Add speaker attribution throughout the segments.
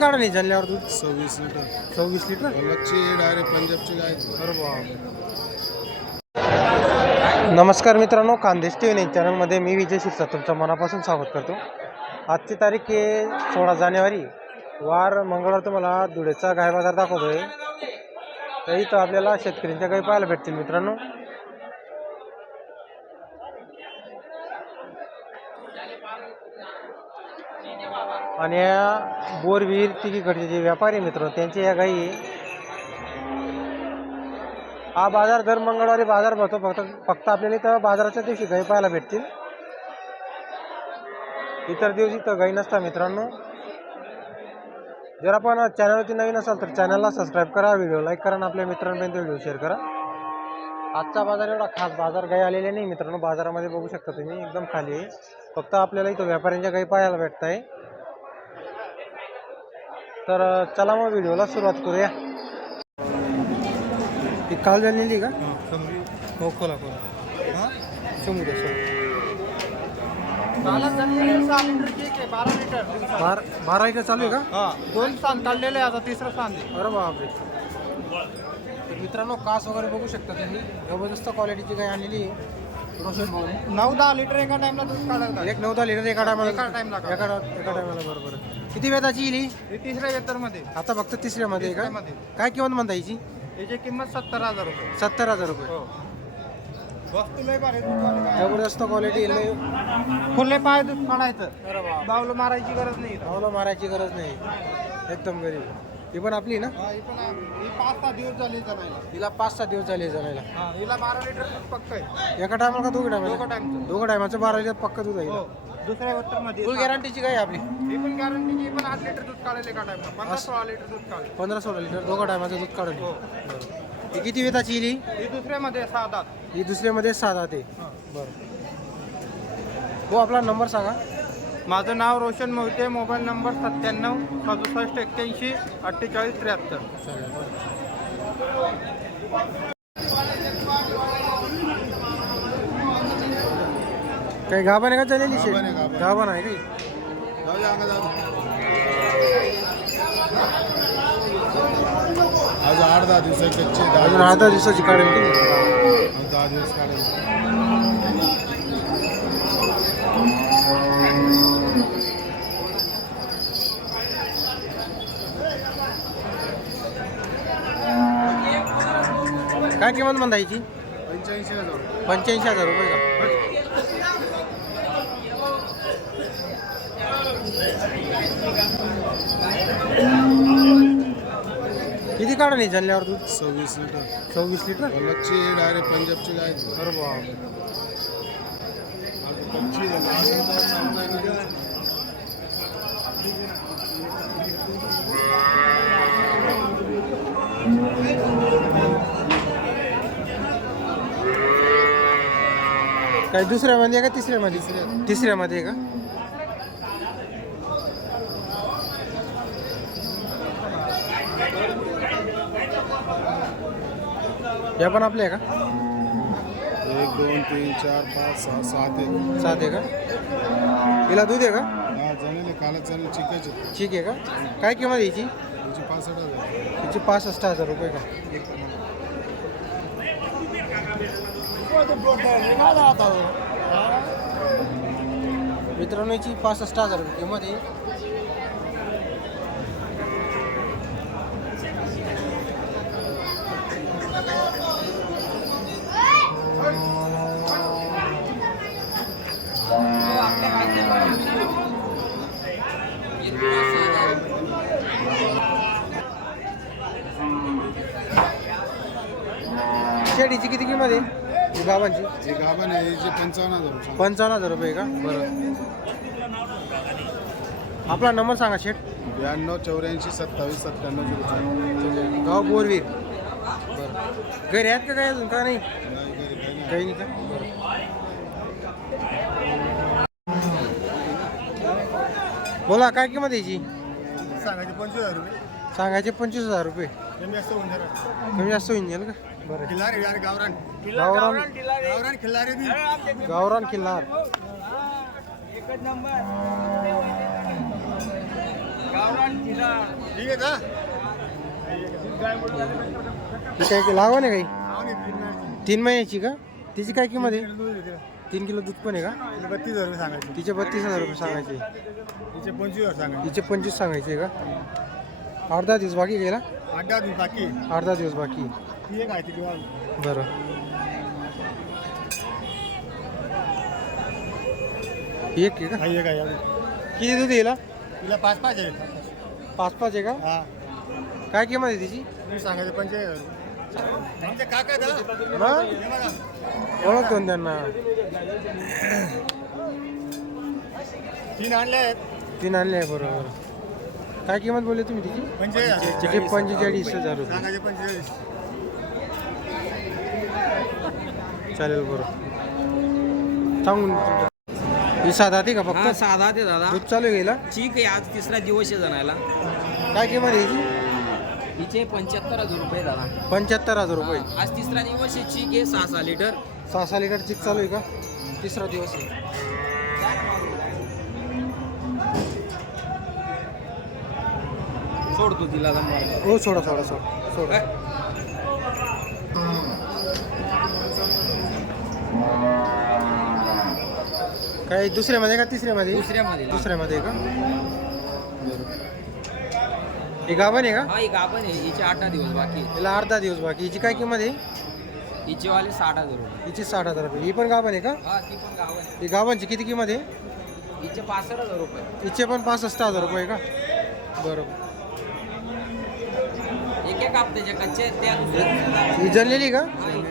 Speaker 1: काढा नाही जाणल्यावर दूध सव्वीस लिटर. सव्वीस लिटर? डायरेक्ट पंजाबची गाय. नमस्कार मित्रांनो खानदेश टी व्ही चॅनलमध्ये मी विजय शिरसा तुमचं मनापासून स्वागत करतो. आजची तारीख आहे सोळा जानेवारी. वार मंगळवार तुम्हाला धुळेचा गाय बाजार दाखवतोय. तर इथं आपल्याला शेतकऱ्यांच्या गाई पाहायला भेटतील मित्रांनो. आणि या बोरविहीर तिघीकडचे जे व्यापारी मित्र त्यांचे या गाई हा बाजार दर मंगळवारी बाजार भरतो. फक्त फक्त आपल्याला इथं बाजाराच्या दिवशी गाई पाहायला भेटतील. इतर दिवशी तर गाई नसता मित्रांनो. जर आपण चॅनलवरती नवीन असाल तर चॅनलला सबस्क्राईब करा व्हिडिओ लाईक करा आणि आपल्या मित्रांपर्यंत व्हिडिओ शेअर करा. आजचा बाजार एवढा खास बाजार गाई आलेले नाही मित्रांनो. बाजारामध्ये बघू शकता तुम्ही एकदम खाली आहे. फक्त आपल्याला इथं व्यापाऱ्यांच्या गाई पाहायला भेटत आहे तर चला मग व्हिडिओला सुरुवात करूया. ती काल झालेली का? हो खोला खोला. समुद्र बारा बारा इथं चालू आहे का? दोन स्थान काढलेले आता तिसरं स्थान अरे बापरे. तर मित्रांनो कास वगैरे बघू शकता तुम्ही. जबरदस्त क्वालिटीची गाय आणलेली आहे. नऊ दहा लिटर एका टाइमला दूध काढायला एक नऊ दहा लिटर एका टायमाला एका टाइमला एका एका टायमाला बरोबर. किती वेताची येईल ही? तिसऱ्या वेतरमध्ये आता फक्त तिसऱ्यामध्ये आहे का? तिसऱ्यामध्ये. काय किंमत म्हणता याची याची किंमत सत्तर हजार रुपये. सत्तर हजार रुपये. हो. वस्तू लय भारी दूधवाली काय. जबरदस्त क्वालिटी लय फुले पाय दूध काढायचं बावलं मारायची गरज नाही इथं. धावलं मारायची गरज नाही. एकदम गरीब. ही पण आपली ना? हा, ही पण आहे. ही पाच सहा दिवस झाले जणायला तिला पाच सहा दिवस झाले जणायला हा हिला बारा लिटर दूध पक्क आहे. एका टायमाला का दोघं दोघं टायमाला टाइमचं दोघं टायमाचं बारा लिटर पक्का दूध आहे. हो. दुसऱ्या फुल गॅरंटीची काय आपली? ही पण गॅरंटी पण आठ लिटर दूध काढेल एका टाइमला पंधरा सोळा लिटर दूध काढेल पंधरा सोळा लिटर दोघं टायमाचं दूध काढून. हो. ही किती वेताची येईल ही? दुसऱ्यामध्ये सहा दात ही दुसऱ्यामध्ये साधा ते. बरं. हो आपला नंबर सांगा. माझं नाव रोशन मोहिते मोबाईल नंबर सत्त्याण्णव सदुसष्ट एक्क्याऐंशी अठ्ठेचाळीस त्र्याहत्तर. चालेल काही गाभण आहे का चालेल गाभण. गाभण आहे काही जाऊ द्या अंगा जाऊ आज आठ दहा दिवस कच्चे दहा अजून दिवस अर्धा दिवसाची काढेल नाही? आज दहा दिवस काढायचे काय किंमत म्हणता याची पंच्याऐंशी हजार. पंच्याऐंशी हजार रुपये का? किती काढा नाही जाणल्यावर दूध? सव्वीस लिटर. सव्वीस लिटर? अलगची डायरेक्ट पंजाबची गाय अरे बाप. काय दुसऱ्यामध्ये आहे का तिसऱ्यामध्ये? तिसऱ्यामध्ये आहे का? या पण आपल्या आहे का? एक दोन तीन चार पाच सहा सात एक सात आहे का? हिला दूध आहे का? हा जमेल कालच चालेल चिकायचे ठीक आहे का? काय किंमत आहे याची त्याची पासष्ट हजार. याची पासष्ट हजार रुपये का? मित्रांनो याची पासष्ट हजार रुपये किंमत आहे. शेडीची किती किंमत आहे? ही गावांची? हे गाभण आहे याची पंचावन्न हजार रुपये. पंचावन्न हजार रुपये का? बरं. आपला नंबर सांगा शेठ. ब्याण्णव चौऱ्याऐंशी सत्तावीस सत्त्याण्णव झिरो चार. गाव बोरवीर. बरं. घरी आहेत का काय अजून? का नाही? नाही घरी काही नाही. काही नाही का? बरं. बोला काय किंमत आहे याची? सांगायचे पंचवीस हजार रुपये. सांगायचे पंचवीस हजार रुपये. कमी जास्त होऊन जाईल का? बरं. गावरान. गावरान. किल्लार ठीक आहे का? ती काय की लावा नाही काही? तीन महिन्याची का? तिची काय किंमत आहे? तीन किलो दूध पण आहे का? बत्तीस हजार रुपये सांगायचे. तिचे बत्तीस हजार रुपये सांगायचे. तिचे पंचवीस हजार सांगायचे. तिचे पंचवीस सांगायचे का? अर्धा दिवस बाकी गेला आठ दहा दिवस बाकी. अर्धा दिवस बाकी. ती एक आहे ती किंवा बरं. एक आहे का? हा एक आहे अजून. किती दूध येईल हा? तिला पाच पाच आहे. पाच पाच आहे का? हा. काय किंमत आहे तिची? मी सांगायचे पंचवीस आमचे काका आहेत हा. मग? हे बघा. ओळखतो ना त्यांना. तीन आणले आहेत. तीन आणले आहे बरोबर. काय किंमत बोलली तुम्ही तिची? पंचेचाळीस. तिचे पंचेचाळीस हजार रुपये. चालेल बरं. सांगून ही साधा ती का फक्त? साधा ते दादा. दूध चालू गेला ठीक आहे आज तिसरा दिवस आहे जणायला. काय किंमत आहे हिची? हिचे पंच्याहत्तर हजार रुपये दादा. पंच्याहत्तर हजार रुपये. आज तिसरा दिवस आहे चीक आहे सहा सहा लिटर. सहा सहा लिटर चिक चालू आहे का? तिसरा दिवस आहे. सोडतो तिला. हो सोडा सोडा सोडा सोडा. काय? काय दुसऱ्यामध्ये का तिसऱ्यामध्ये? दुसऱ्यामध्ये. दुसऱ्यामध्ये का? हे गाभण आहे का? हा एक आपण आहे. हिचे आठ दिवस बाकी आहे. याला अर्धा दिवस बाकी हिची काय किंमत आहे? हिचे वाले साठ हजार रुपये. हिची साठ हजार रुपये. ही पण गाभण आहे का? हा ती पण गाव आहे. ही गाभांची किती किंमत आहे? हिचे पासष्ट हजार रुपये. हिचे पण पासष्ट हजार रुपये का? बरोबर. कच्चे त्या दिवशी ही जनलेली का?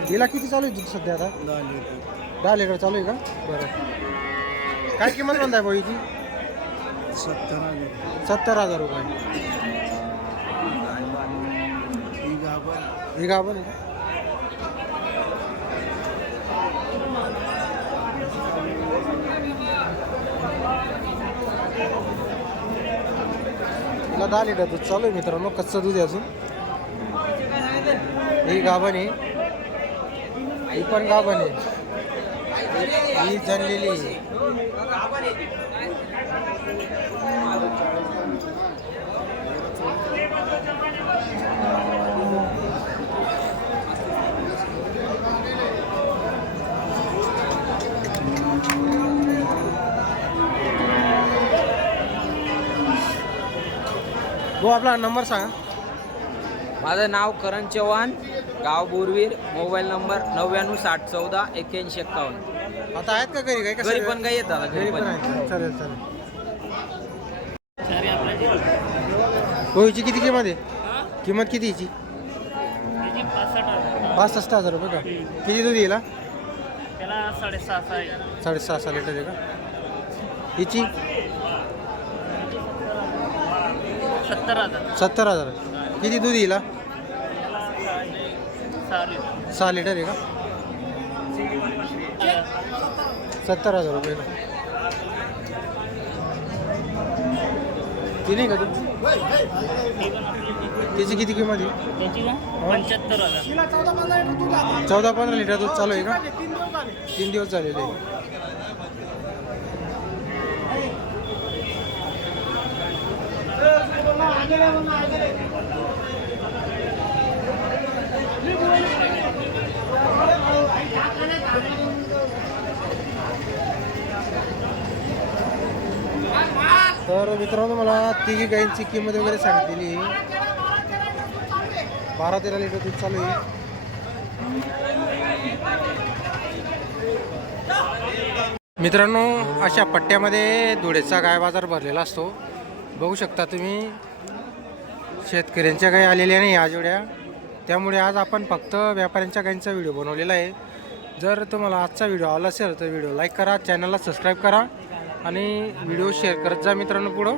Speaker 1: हिला किती चालू आहे सध्या आता? दहा लिटर. चालू आहे का? बरं. काय किंमत म्हणताय भाऊ हिची? सत्तर हजार. सत्तर हजार रुपये. ही गाभण आहे का? हिला दहा लिटर दूध चालू आहे मित्रांनो कच्चं दूध आहे अजून. ही गाभण आहे. ही पण गाभण आहे. ही जनलेली आहे. भाऊ आपला नंबर सांगा. माझं नाव करण चव्हाण गाव बोरवीर मोबाईल नंबर नव्याण्णव साठ चौदा एक्क्याऐंशी एक्कावन्न. आता आहेत का घरी? काय का घरी? पण काही येत दादा घरी पण. आहेत. चालेल चालेल. हिची किती किंमत आहे? किंमत किती हिची? पासष्ट हजार. रुपये का? किती दूध येईल हा? त्याला साडेसहा सहा आहे. साडेसहा सहा लिटर आहे का? हिची? सत्तर हजार. सत्तर हजार. किती दूध येईल? सहा लिटर आहे का? सत्तर हजार रुपये. ती नाही का तुमची तिची किती किंमत आहे? त्याची चौदा पंधरा लिटर दूध चालू आहे का? तीन दिवस झालेले आहे. तर मित्रांनो मला तिघी गायींची किंमत वगैरे सांगितलेली बारा तेरा लिटर दूध चालू आहे. मित्रांनो अशा पट्ट्यामध्ये धुळेचा गाय बाजार भरलेला असतो. बघू शकता तुम्ही शेतकऱ्यांच्या काही आलेल्या नाही आजवड्या त्यामुळे आज आपण फक्त व्यापाऱ्यांच्या काहींचा व्हिडिओ बनवलेला आहे. जर तुम्हाला आजचा व्हिडिओ आवडला असेल तर व्हिडिओ लाईक करा चॅनलला सबस्क्राईब करा आणि व्हिडिओ शेअर करत जा मित्रांनो पुढं.